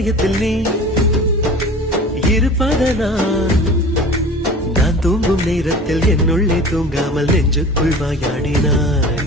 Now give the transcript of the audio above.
இதயத்தில் நீ இருப்பதனால் நான் தூங்கும் நேரத்தில் என்னுள்ளே தூங்காமல் நெஞ்சுக்குள் வாயாடினாய்.